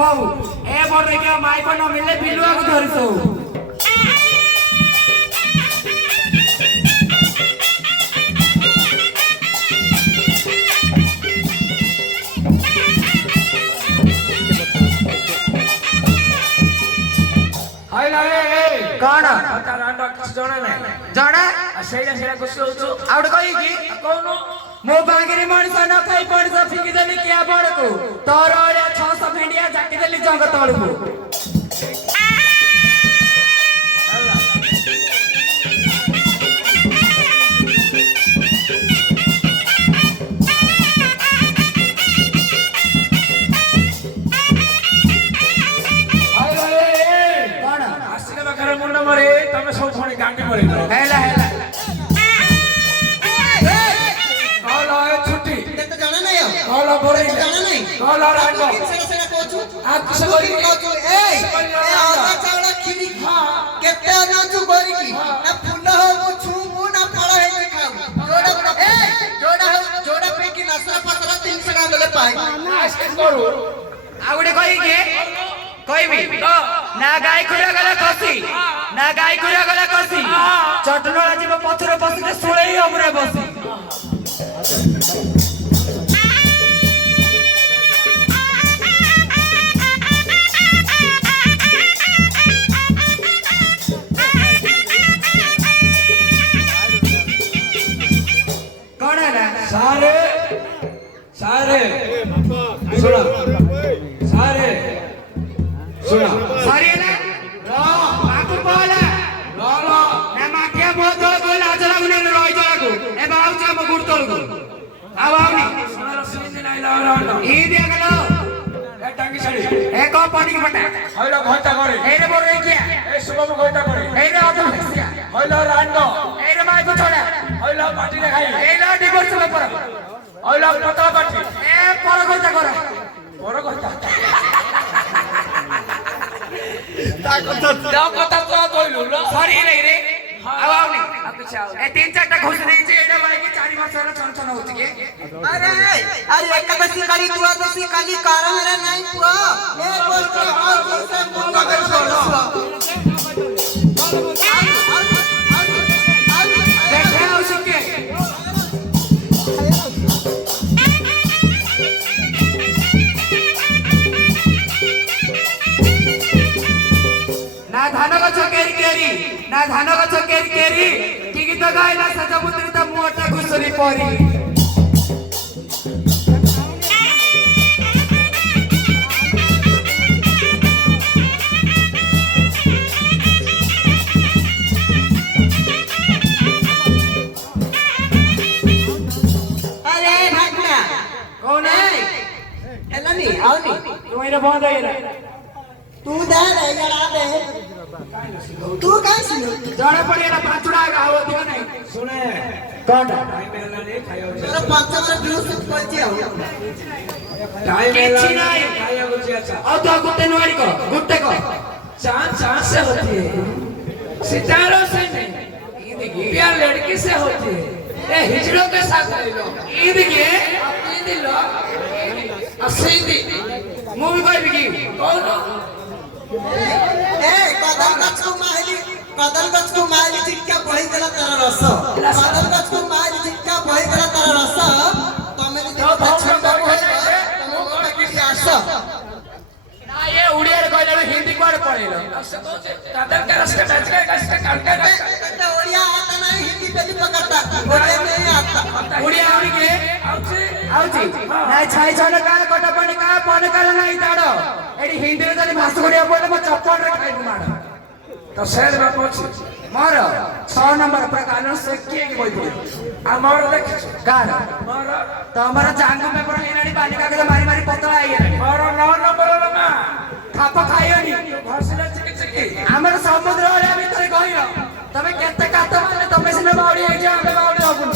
मऊ ए बोल के माई को न मिले बिलुआ को धरिसो हाय लाए कौन तारांडा किस जणे ने जणे सेडा सेडा कुछ होचो आउट कही की कौन मो बागरी मଣିଷ न ଖାଇ ପଡ଼ିସ ଫିକି ଦେଲି କିଆ ବଡ଼କୁ ତୋର ଅଳିଆ 600 ଭେଣ୍ଡିଆ ଜାକି ଦେଲି ଜଙ୍ଗ ତଳକୁ କଣ ଆସିଲେ ପାଖରେ ମୁଣ୍ଡ ମରେ ତମେ ସବୁ ଫଣି ଗାଣ୍ଡି ମରେ ହେଲା ହେଲା କଲ ଏ ଛୁଟି କେତେ ଜଣା ନାହିଁ ଆଉ କଲ ବରେ ଜଣା ନାହିଁ କଲ ରାଣ୍ଡ ସେଟା ସେଟା କହୁଛୁ ଆ କିସ କରି କହୁଛୁ ଏଇ ଅଦା ଚାଉଳ ଖିରି କେତେ ଅନାଉଛୁ କରିକି ନା ଫୁଲ ହଉ ଛୁ ମୁଁ ନା ଫଳ ହେଇକି ଖାଉ ଯୋଡା ପେକି ନାସରା ପାସରା 300 ଟଙ୍କା ଦେଲେ ପାଏ ଆସ୍କେ କରୁ ଆଉ ଗୋଟେ କହିକି କହିବି ନା ଗାଈ ଖୁରା ଗଲା କସି ନା ଗାଈ ଖୁରା ଗଲା କସି ଚଟନଳା ଯିବ ପଥର ବସିଲେ ଶୁଳେଇ ଅମରେ ବସି କଣ ହେଲା सारे सारे सुना सारे सुना ସରି ହେଲା ମାକୁ କହିଲା ला ला ନା ମାଠିଆ ମୋ ତଳକୁ ଲାଜ ଲାଗୁନି ରହି ତଳକୁ ଏ ବାବୁଛି ଆମ ଗୁଡ ତଳକୁ ଆଉ ଆଉନି सुना सीन नहीं ला रांड ଇ ଦିଆଗଲ ए टांगी छड़ी ଏ କଣ ପଡ଼ିକି ପଟା हइला घंटा करे ଏଇରେ ବୋର ହେଇକିଆ ए शुभम घंटा करे ଏଇରେ ଅଧ ହସିଆ हइला रांड ଏଇରେ ମାଇକୁ ଛଡ଼ା हइला पार्टी रे खाई ଏଇରେ ଡିଭୋର୍ସ ପେପର हइला पतला पार्टी ଏ ପର କଥା କର बड़ घंटा ता कथा तो कहलु लो ସରି ନାହିଁ ରେ ଆଉ ଆଉନି ଏ 3-4ଟା ଘୁଷ ଦେଇଛି ଏଇଟା ବାଇକି 4 ବର୍ଷର ଛନ ଛନ ହଉଛି କି अरे अरे एकादशी करी द्वादशी काली कारण रे नहीं पुआ ए बोल के और से मुंगा कर ଦେଖେ ଆଉ ଶିଖେ ନା ଧାନ ଗଛ କେରି କେରି ନା ଧାନ ଗଛ କେରି କେରି କି ଗୀତ ଗାଇଲା ସଜପୁତ୍ରୀ ତା ମୁହଁଟା ଘୁଷୁରି ପରି अरे भागना कौन है एला नहीं आओ नहीं तुम्हारा बंद है ये तू दे रे जरा दे तू कहां से जड़ा पड़ी ना पांचड़ा गाव दियो नहीं सुने कौन टाइम मेला नहीं खायो तेरा 5 मिनट ड्यूस पहुंचे आओ टाइम किछि मेला नहीं। खाया गुची अच्छा और तो गुट्टे नुआरी को गुट्टे को चांद चांद से होती है सितारों से नहीं प्यार लड़की से होती है ये हिजड़ों के साथ ले लो ईद के ईद लो असीदी मूवी कोई भी की कौन ए कदम गछ को माइली चिक्का बही देला तारा रस कदम गछ को माइली चिक्का बही देला तारा रस तमे नि देखो छंदा बही तमे गोटे कि आस ना ये उड़िया रे कहले हिंदी कोड पढ़ेलो कादर का रास्ता टचका कास्ता कालका बेटा ओडिया आता नहीं हिंदी पेली पकड़ता ओडिया नहीं आता उड़िया उड़ी के आउची आउची ना छाई छन का कोटा पानी का पन कर नहीं ताड़ो एडी हिंदी रे तनी भाषा कोडिया बोले म चप्पल रे खाइ माड़ तो शेर में पहुंची मोर 6 नंबर प्रकार से के कोई बोल अमर देख कार मारा तो हमारा जांग में पर एनाडी बालिका के मारी मारी पतला आई है मारा 9 नंबर मा खाप खाइयो नी भाषण चिकी चिकी हमर समुद्र रे भीतर कहियो तमे केते कात माने तमे सिने बाउडी आइ जा हम बाउडी होबुन